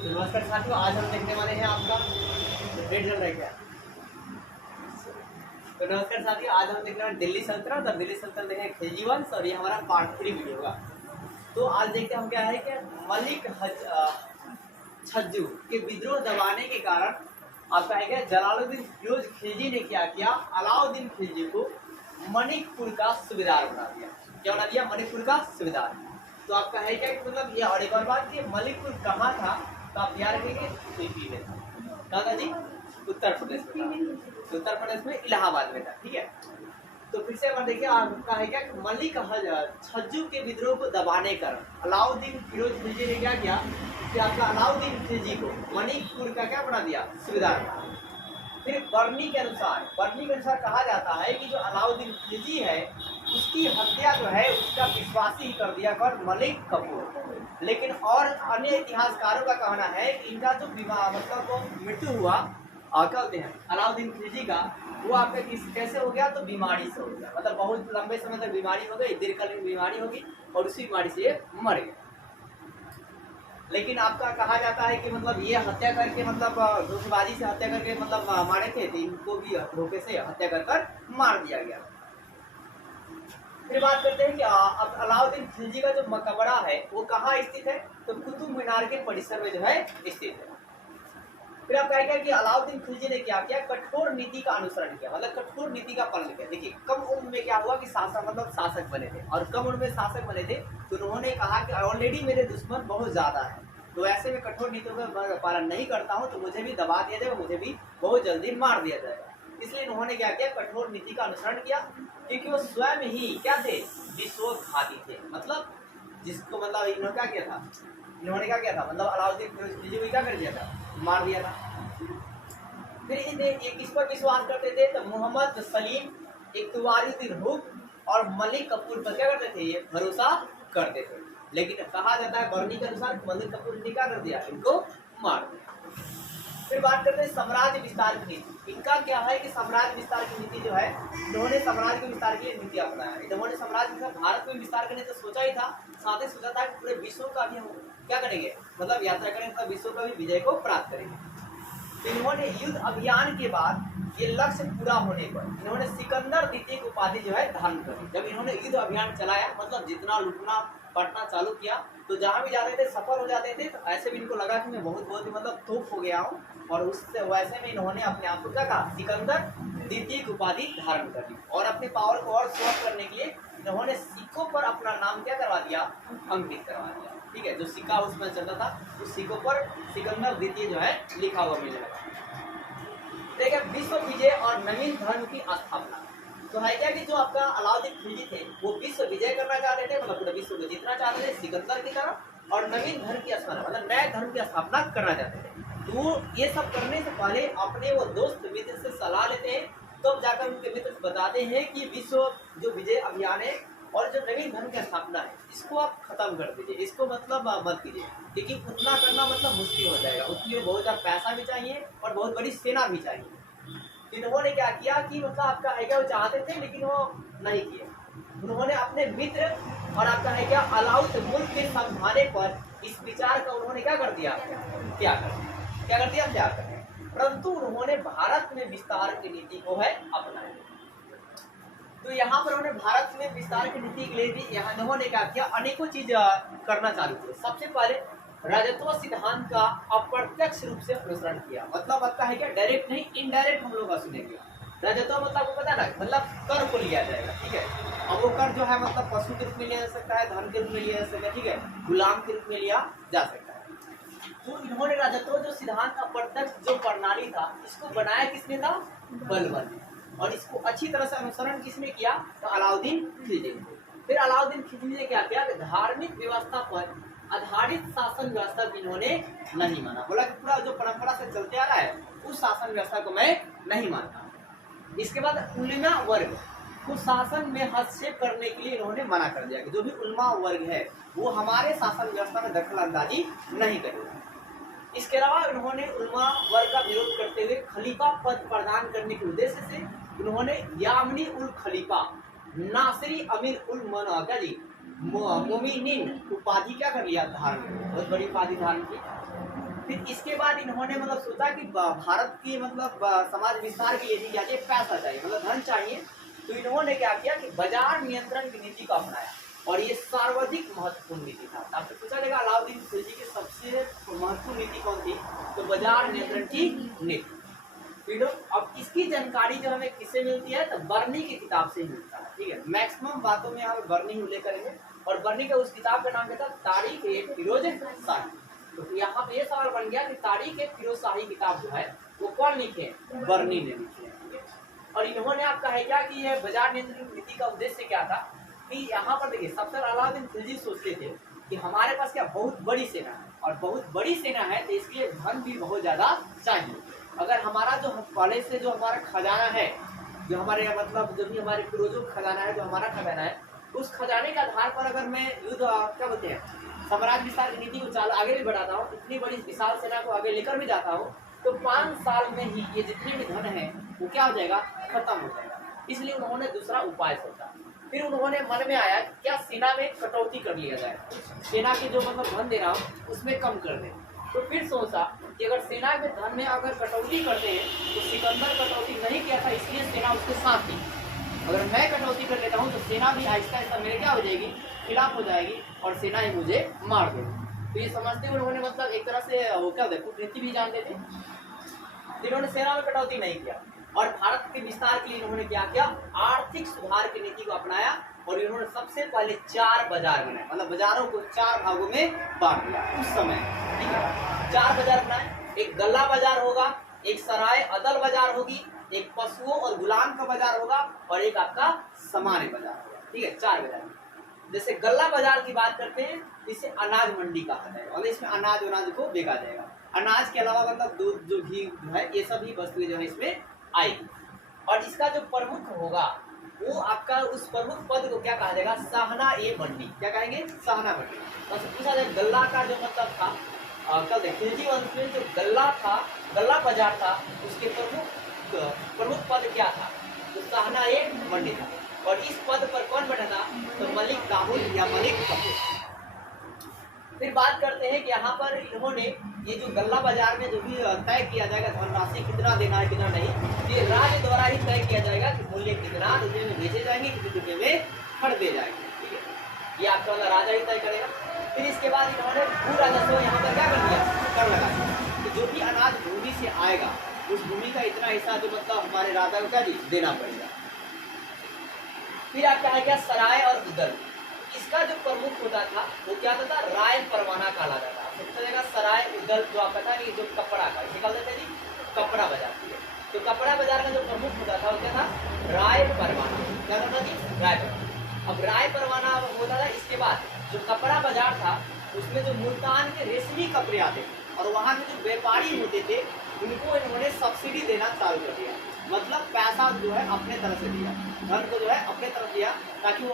तो नमस्कार साथियों, आज हम देखने वाले हैं आपका रेड चल रहा है क्या। तो नमस्कार साथियों, आज हम देखने वाले दिल्ली सल्तनत और दिल्ली सल्तनत देखें खिलजी वंश और ये हमारा पार्ट 3 वीडियो होगा। तो आज देखते हैं हम क्या है कि मलिक छज्जू के विद्रोह दबाने के कारण आपका है क्या जलालुद्दीन फिरोज खिलजी ने क्या किया, अलाउद्दीन खिलजी को मणिकपुर का सूबेदार बना दिया। क्या बना दिया? मणिकपुर का सूबेदार। तो आपका है क्या मतलब ये, और एक और बात कि मणिकपुर कहाँ था, तो आप याद रखेंगे यूपी में था। कहाँ था जी? उत्तर प्रदेश में था। उत्तर प्रदेश में इलाहाबाद में था। ठीक है, तो फिर से हम देखिए आपका है क्या मलिक छज्जू के विद्रोह को दबाने कर अलाउद्दीन फिरोज खिलजी ने क्या किया कि आपका अलाउद्दीन खिलजी को मणिकपुर का क्या बना दिया? सूबेदार। फिर बर्नी के अनुसार कहा जाता है कि जो अलाउद्दीन खिलजी है उसकी हत्या जो है उसका विश्वासी ही कर दिया कर मलिक कफूर। लेकिन और अन्य इतिहासकारों का कहना है कि इनका जो मतलब मृत्यु हुआ क्या होते हैं अलाउद्दीन खिलजी का, वो आपका कैसे हो गया? तो बीमारी से हो गया। मतलब बहुत लंबे समय तक बीमारी हो गई, दीर्घकालीन बीमारी होगी और उसी बीमारी से ये मर गया। लेकिन आपका कहा जाता है कि मतलब ये हत्या करके मतलब धोखेबाजी से हत्या करके मतलब मारे थे, तो इनको भी धोखे से हत्या कर मार दिया गया। फिर बात करते हैं कि अब अलाउद्दीन खिलजी का जो मकबरा है वो कहाँ स्थित है? तो कुतुब मीनार के परिसर में जो है स्थित है। फिर आप कहेंगे कि अलाउद्दीन खिलजी ने क्या किया? कठोर नीति का अनुसरण किया, मतलब कठोर नीति का पालन किया। देखिए कम उम्र में क्या हुआ कि शासक बने थे, और कम उम्र में शासक बने थे तो उन्होंने कहा कि ऑलरेडी मेरे दुश्मन बहुत ज्यादा है, तो ऐसे में कठोर नीतियों का पालन नहीं करता हूँ तो मुझे भी दबा दिया जाएगा, मुझे भी बहुत जल्दी मार दिया जाएगा। इसलिए उन्होंने क्या किया? कठोर नीति का अनुसरण किया, क्योंकि वो स्वयं ही क्या थे? विश्वघाती थे। मतलब जिसको मतलब इन्होंने क्या किया था? मतलब अलाउद्दीन खिलजी को क्या कर दिया था? मार दिया था। फिर ये किस पर विश्वास करते थे? तो मोहम्मद सलीम, इख्तियारुद्दीन हुक और मलिक कफूर पर क्या करते थे? ये भरोसा करते थे। लेकिन कहा जाता है बर्नी के अनुसार मलिक कफूर ने क्या कर दिया? इनको मार दिया। फिर बात करते हैं साम्राज्य विस्तार की नीति। इनका क्या है कि साम्राज्य विस्तार की नीति जो है, इन्होंने साम्राज्य के विस्तार के लिए नीति अपनाया। इन्होंने साम्राज्य भारत में विस्तार करने तो सोचा ही था, साथ ही सोचा था कि पूरे विश्व का भी हम क्या करेंगे, मतलब यात्रा करेंगे, तो विश्व का भी विजय को प्राप्त करेंगे। इन्होंने युद्ध अभियान के बाद ये लक्ष्य पूरा होने पर इन्होंने सिकंदर द्वितीय की उपाधि जो है धारण करी। जब इन्होंने युद्ध अभियान चलाया, मतलब जितना लूटना पटना चालू किया, तो जहाँ भी जाते थे सफल हो जाते थे। तो ऐसे भी इनको लगा कि मैं बहुत ही मतलब तोप हो गया हूँ, और उससे वैसे में इन्होंने अपने आप को क्या कहा? सिकंदर द्वितीय की उपाधि धारण कर ली। और अपने पावर को और शो करने के लिए इन्होंने सिक्कों पर अपना नाम क्या करवा दिया? अंकित करवा दिया। ठीक है, जो सिक्का उसमें चलता था उस सिक्कों पर सिकंदर द्वितीय जो है लिखा हुआ मिलने लगा। देखिए विश्व विजय और नवीन धर्म की स्थापना। तो है क्या कि जो आपका अलाउद्दीन खिलजी थे वो विश्व विजय करना चाहते थे, मतलब पूरे विश्व को जीतना चाहते थे सिकंदर की तरह, और नवीन धर्म की स्थापना मतलब नए धर्म की स्थापना करना चाहते थे। तो वो ये सब करने से पहले अपने वो दोस्त मित्र से सलाह लेते हैं, तब तो जाकर उनके मित्र बताते हैं कि विश्व जो विजय अभियान है और जो नवीन धर्म की स्थापना है इसको आप खत्म कर दीजिए, इसको मतलब मत कीजिए, क्योंकि उतना करना मतलब मुश्किल हो जाएगा। उसके लिए बहुत ज़्यादा पैसा भी चाहिए और बहुत बड़ी सेना भी चाहिए। इन्होंने क्या किया कि मतलब आपका है क्या वो चाहते थे लेकिन वो नहीं किए। उन्होंने अपने मित्र और आपका है क्या अलाउद्दीन मुल्क के समझाने पर इस विचार का उन्होंने क्या कर दिया? त्याग कर दिया। परंतु उन्होंने भारत में विस्तार की नीति को है अपनाया। तो यहाँ पर उन्होंने भारत में विस्तार की नीति के लिए भी यहाँ इन्होंने क्या किया? अनेकों चीज करना चालू किया। सबसे पहले राजत्व सिद्धांत का अप्रत्यक्ष रूप से अनुसरण किया। मतलब आपका है क्या डायरेक्ट नहीं, इनडायरेक्ट हम लोग का सुनेंगे। राजत्व मतलब आपको पता ना, मतलब कर को लिया जाएगा। ठीक है, अब वो कर जो है मतलब पशु के रूप में लिया जा सकता है, धन के रूप में लिया जा सकता है, ठीक है, गुलाम के रूप में लिया जा सकता है। तो इन्होंने राजत्व जो सिद्धांत अप्रत्यक्ष जो प्रणाली था इसको बनाया किसने था? बलबन ने। और इसको अच्छी तरह से अनुसरण किसने किया? तो अलाउद्दीन खिलजी ने। फिर अलाउद्दीन खिलजी ने क्या किया? धार्मिक व्यवस्था पर आधारित शासन व्यवस्था को इन्होंने नहीं माना। बोला कि पूरा जो परंपरा से चलते आ रहा है उस शासन व्यवस्था को मैं नहीं मानता। इसके बाद उलमा वर्ग को शासन में हस्तक्षेप करने के लिए इन्होंने मना कर दिया कि जो भी उलमा वर्ग है वो हमारे शासन व्यवस्था में दखल अंदाजी नहीं करेगा। इसके अलावा उन्होंने उलमा वर्ग का विरोध करते हुए खलीफा पद प्रदान करने के उद्देश्य से उन्होंने यामनी उल खलीफा नासिरी अमीर उल मोमिनीन उपाधि क्या कर लिया? धारण, बहुत बड़ी उपाधि धारण की। फिर इसके बाद इन्होंने मतलब सोचा कि भारत की मतलब समाज विस्तार के लिए भी क्या चाहिए, पैसा चाहिए, मतलब धन चाहिए। तो इन्होंने क्या किया कि बाजार नियंत्रण की नीति को अपनाया, और ये सर्वाधिक महत्वपूर्ण नीति था। आपसे पूछा जाएगा अलाउद्दीन खिलजी की सबसे महत्वपूर्ण नीति कौन थी, तो बाजार नियंत्रण की नीति। अब इसकी जानकारी जो हमें किससे मिलती है, तो बर्नी की किताब से ही मिलता है। ठीक है, मैक्सिमम बातों में यहाँ पे बर्नी उल्लेख करेंगे, और बर्नी का उस किताब का नाम क्या था, तारीख-ए-फिरोज शाही। तो यहाँ पे ये सवाल बन गया कि तारीख-ए-फिरोज शाही किताब जो है वो कौन लिखे, बर्नी ने लिखी है। और इन्होंने आपका है क्या कि यह बाजार नियंत्रण नीति का उद्देश्य क्या था, कि यहाँ पर देखिए सबसे अलाउद्दीन खिलजी सोचते थे कि हमारे पास क्या बहुत बड़ी सेना है, और बहुत बड़ी सेना है तो इसके लिए धन भी बहुत ज्यादा चाहिए। अगर हमारा जो पहले से जो हमारा खजाना है, जो हमारे मतलब जो भी हमारे पूर्वजों का खजाना है, जो हमारा खजाना है, उस खजाने के आधार पर अगर मैं युद्ध क्या बोलते हैं साम्राज्य विस्तार की नीति को आगे भी बढ़ाता हूँ, इतनी बड़ी विशाल सेना को आगे लेकर भी जाता हूँ, तो 5 साल में ही ये जितने भी धन है वो क्या हो जाएगा, खत्म हो जाएगा। इसलिए उन्होंने दूसरा उपाय सोचा। फिर उन्होंने मन में आया कि क्या सेना में कटौती कर लिया जाए, सेना के जो मतलब धन दे रहा हूँ उसमें कम कर दे। तो फिर सोचा कि अगर सेना के धन में अगर कटौती करते हैं तो सिकंदर कटौती नहीं किया था, इसलिए सेना उसके साथ थी। अगर मैं कटौती कर लेता हूँ तो सेना भी आहिस्ता आहिस्ता मेरे क्या हो जाएगी, खिलाफ हो जाएगी, और सेना ही मुझे मार देगी। तो ये समझते हुए उन्होंने मतलब एक तरह से वो क्या कूटनीति भी जानते थे, इन्होंने सेना में कटौती नहीं किया। और भारत के विस्तार के लिए इन्होंने क्या किया, आर्थिक सुधार की नीति को अपनाया, और इन्होंने सबसे पहले 4 बाजार बनाए, मतलब बाजारों को 4 भागों में बांट दिया उस समय। ठीक है, 4 बाजार बनाए, एक गल्ला बाजार होगा, एक सराय अदल बाजार होगी, एक पशुओं और गुलाम का बाजार होगा, और एक आपका सामान्य बाजार होगा। ठीक है, 4 बाजार। जैसे गल्ला बाजार की बात करते हैं, इसे अनाज मंडी कहा जाएगा, मतलब इसमें अनाज को बेचा जाएगा। अनाज के अलावा मतलब दूध, जो घी जो है, ये सभी वस्तुएं जो है इसमें आएगी। और इसका जो प्रमुख होगा वो आपका उस प्रमुख पद को क्या कहा जाएगा, साहना ए मंडी। क्या कहेंगे, साहना मंडी। तो पूछा जाए गल्ला का जो मतलब था, कल खिलजी वंश में जो गल्ला था, गल्ला बाजार था, उसके प्रमुख पद क्या था, तो साहना ए मंडी था। और इस पद पर कौन बैठा था, तो मलिक काफूर या मलिक कफूर। फिर बात करते हैं कि यहाँ पर इन्होंने ये जो गल्ला बाजार में जो भी तय किया जाएगा धनराशि कितना देना है कितना नहीं, ये राज्य द्वारा ही तय किया जाएगा कि मूल्य कितना रुपये में बेचे जाएंगे, कितने रुपये में खरीदे जाएंगे। ठीक है, ये आपका वाला राजा ही तय करेगा। फिर इसके बाद इन्होंने भू राजस्व यहाँ पर क्या कर दिया, कर लगा दिया। तो जो भी अनाज भूमि से आएगा उस भूमि का इतना हिस्सा जो मतलब हमारे राजा को क्या देना पड़ेगा। फिर आपका है क्या, सराय और उदल। इसका जो प्रमुख होता था वो क्या होता था, राय परवाना कहा जाता था। सबसे जगह सराय उदल जो आपका था कि जो कपड़ा का निकलते थे जी, कपड़ा बाजार। तो कपड़ा बाजार का जो प्रमुख होता था वो क्या था, राय परवाना। क्या होता जी, राय परवाना। अब राय परवाना होता था। इसके बाद जो कपड़ा बाजार था उसमें जो मुल्तान के रेशमी कपड़े आते थे, और वहाँ के जो व्यापारी होते थे उनको इन्होंने सब्सिडी देना चालू कर दिया, मतलब पैसा जो है अपने तरफ से दिया, धन को जो है अपने तरफ दिया, ताकि वो